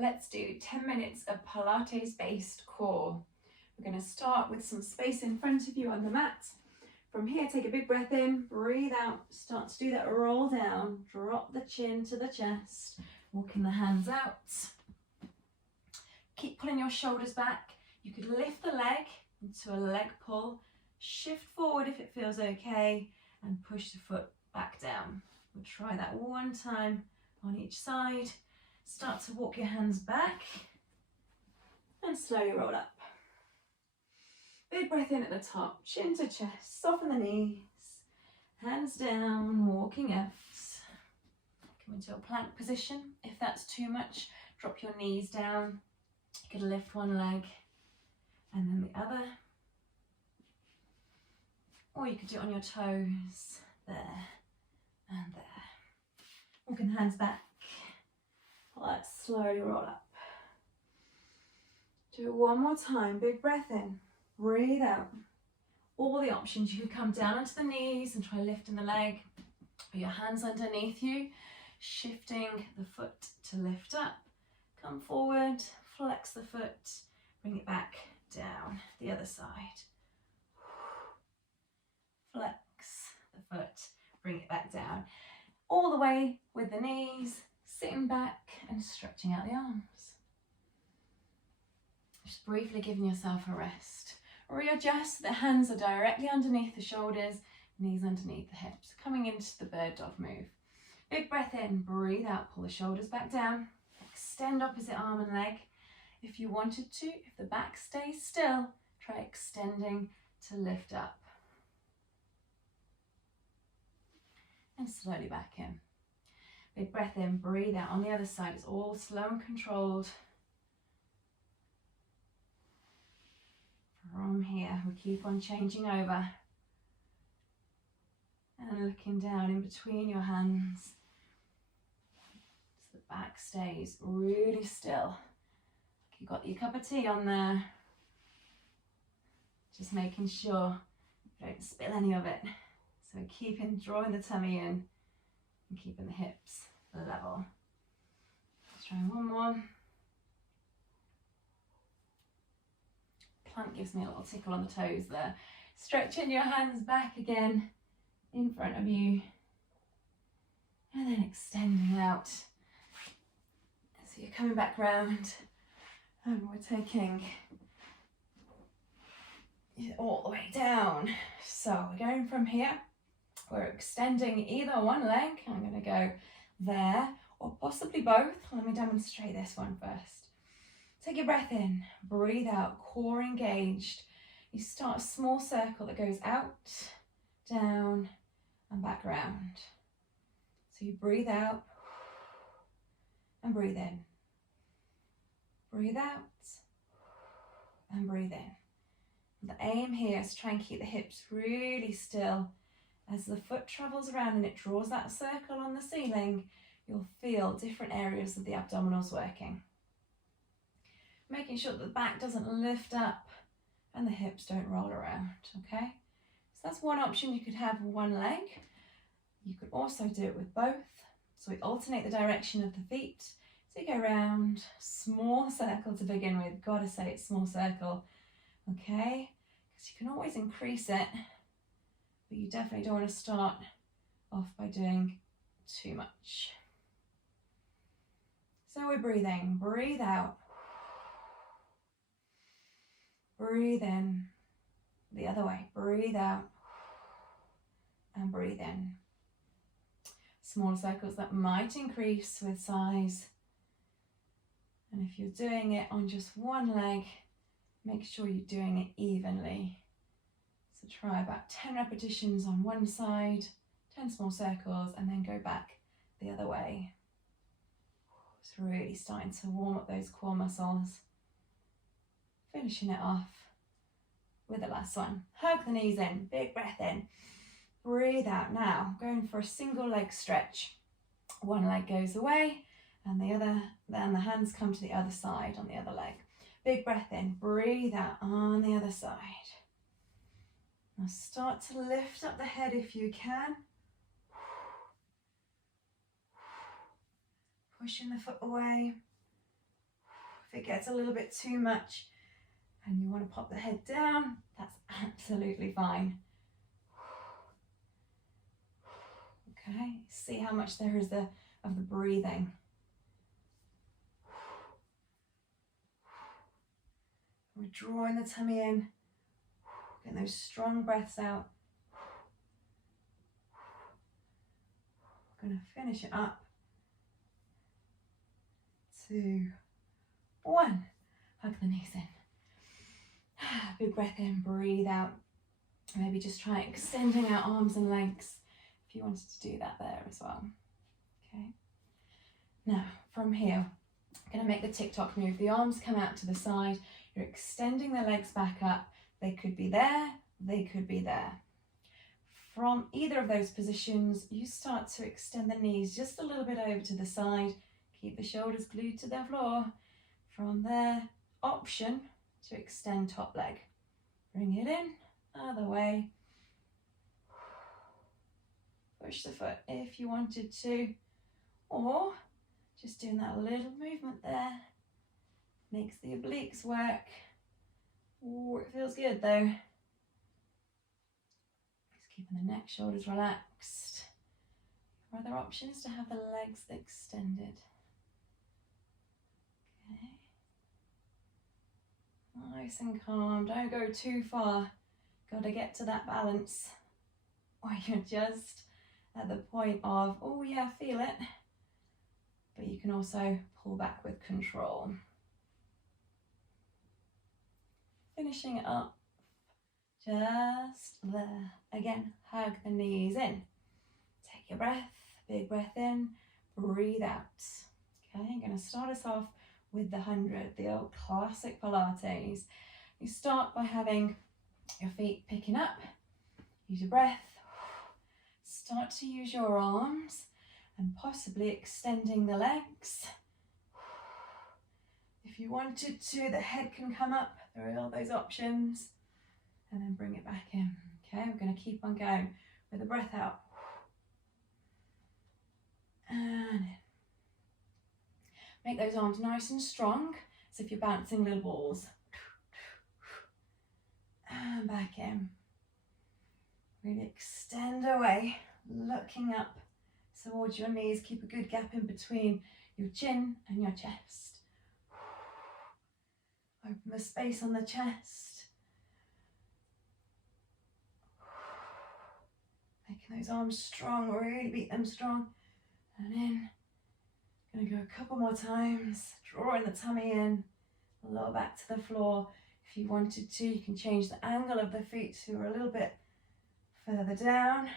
let's do 10 minutes of Pilates-based core. We're going to start with some space in front of you on the mat. From here, take a big breath in, breathe out, start to do that roll down, drop the chin to the chest, walking the hands out. Keep pulling your shoulders back. You could lift the leg into a leg pull, shift forward if it feels okay, and push the foot back down. We'll try that one time on each side. Start to walk your hands back and slowly roll up. Big breath in at the top, chin to chest, soften the knees, hands down, walking out. Come into a plank position. If that's too much, drop your knees down. You could lift one leg and then the other. Or you could do it on your toes, there and there. Walking the hands back. Let's slowly roll up. Do it one more time. Big breath in. Breathe out. All the options. You could come down onto the knees and try lifting the leg. Put your hands underneath you, shifting the foot to lift up. Come forward, flex the foot, bring it back down. The other side. Flex the foot, bring it back down. All the way with the knees, sitting back and stretching out the arms. Just briefly giving yourself a rest. Readjust, the hands are directly underneath the shoulders, knees underneath the hips, coming into the bird dog move. Big breath in, breathe out, pull the shoulders back down, extend opposite arm and leg. If you wanted to, if the back stays still, try extending to lift up. And slowly back in. Big breath in, breathe out. On the other side, it's all slow and controlled. From here, we keep on changing over. And looking down in between your hands. So the back stays really still. You've got your cup of tea on there. Just making sure you don't spill any of it. So keeping, drawing the tummy in and keeping the hips level. Let's try one more. Plank gives me a little tickle on the toes there. Stretching your hands back again in front of you. And then extending out. So you're coming back round and we're taking it all the way down. So we're going from here. We're extending either one leg. I'm going to go there or possibly both. Let me demonstrate this one first. Take your breath in, breathe out, core engaged. You start a small circle that goes out, down and back round. So you breathe out and breathe in. Breathe out and breathe in. The aim here is to try and keep the hips really still. As the foot travels around and it draws that circle on the ceiling, you'll feel different areas of the abdominals working. Making sure that the back doesn't lift up and the hips don't roll around, okay? So that's one option. You could have one leg. You could also do it with both. So we alternate the direction of the feet. So you go round, small circle to begin with. Gotta say it's small circle, okay? Because you can always increase it, but you definitely don't want to start off by doing too much. So we're breathing, breathe out. Breathe in, the other way, breathe out and breathe in. Small circles that might increase with size. And if you're doing it on just one leg, make sure you're doing it evenly. So try about 10 repetitions on one side, 10 small circles, and then go back the other way. It's really starting to warm up those core muscles. Finishing it off with the last one. Hug the knees in, big breath in. Breathe out. Now, going for a single leg stretch. One leg goes away and the other, then the hands come to the other side on the other leg. Big breath in, breathe out on the other side. Now start to lift up the head if you can. Pushing the foot away. If it gets a little bit too much and you want to pop the head down, that's absolutely fine. Okay, see how much there is of the breathing. We're drawing the tummy in, getting those strong breaths out. We're going to finish it up. 2, 1. Hug the knees in. Big breath in, breathe out. Maybe just try extending out arms and legs if you wanted to do that there as well. Okay. Now, from here, I'm going to make the TikTok move. The arms come out to the side. You're extending the legs back up. They could be there, they could be there. From either of those positions, you start to extend the knees just a little bit over to the side. Keep the shoulders glued to the floor. From there, option to extend top leg. Bring it in, other way. Push the foot if you wanted to, or just doing that little movement there makes the obliques work. Oh, it feels good though. Just keeping the neck, shoulders relaxed. Your other option is to have the legs extended. Okay. Nice and calm, don't go too far. Got to get to that balance where you're just at the point of, oh yeah, feel it. But you can also pull back with control. Finishing it up, just there. Again, hug the knees in. Take your breath, big breath in, breathe out. Okay, I'm going to start us off with the 100, the old classic Pilates. You start by having your feet picking up, use your breath, start to use your arms and possibly extending the legs. If you wanted to, the head can come up, there are all those options, and then bring it back in. Okay, we're going to keep on going with the breath out. And in. Make those arms nice and strong, as if you're bouncing little balls. And back in. Really extend away, looking up towards your knees. Keep a good gap in between your chin and your chest. Open the space on the chest. Making those arms strong, really beat them strong. And in. Gonna go a couple more times, drawing the tummy in, lower back to the floor. If you wanted to, you can change the angle of the feet to a little bit further down.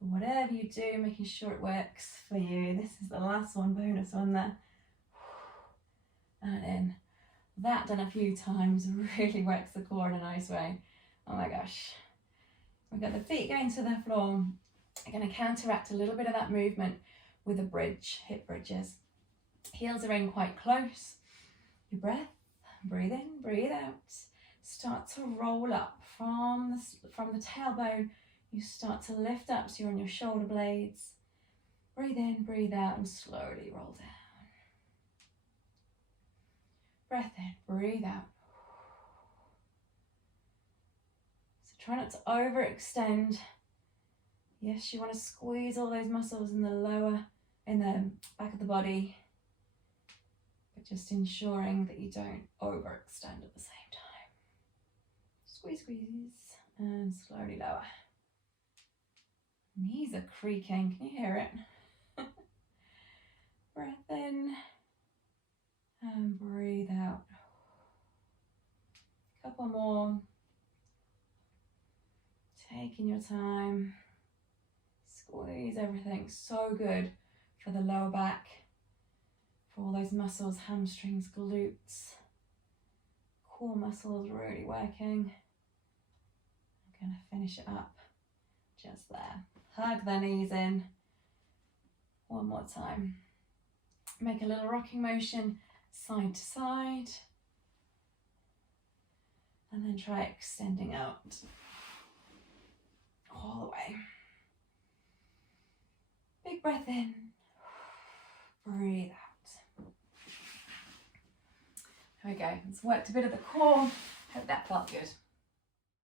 Whatever you do, making sure it works for you. This is the last one, bonus one there. And in. That done a few times really works the core in a nice way. Oh my gosh. We've got the feet going to the floor. I'm going to counteract a little bit of that movement with a bridge, hip bridges. Heels are in quite close. Your breath, breathe in, breathe out. Start to roll up from the tailbone. You start to lift up so you're on your shoulder blades. Breathe in, breathe out, and slowly roll down. Breath in, breathe out. So try not to overextend. Yes, you want to squeeze all those muscles in the back of the body, but just ensuring that you don't overextend at the same time. Squeeze, squeeze, and slowly lower. Knees are creaking, can you hear it? Breath in, and breathe out. Couple more. Taking your time. Squeeze everything, so good for the lower back, for all those muscles, hamstrings, glutes, core muscles really working. I'm going to finish it up just there. Hug the knees in. One more time. Make a little rocking motion side to side. And then try extending out all the way. Big breath in, breathe out. There we go. It's worked a bit of the core. Hope that felt good.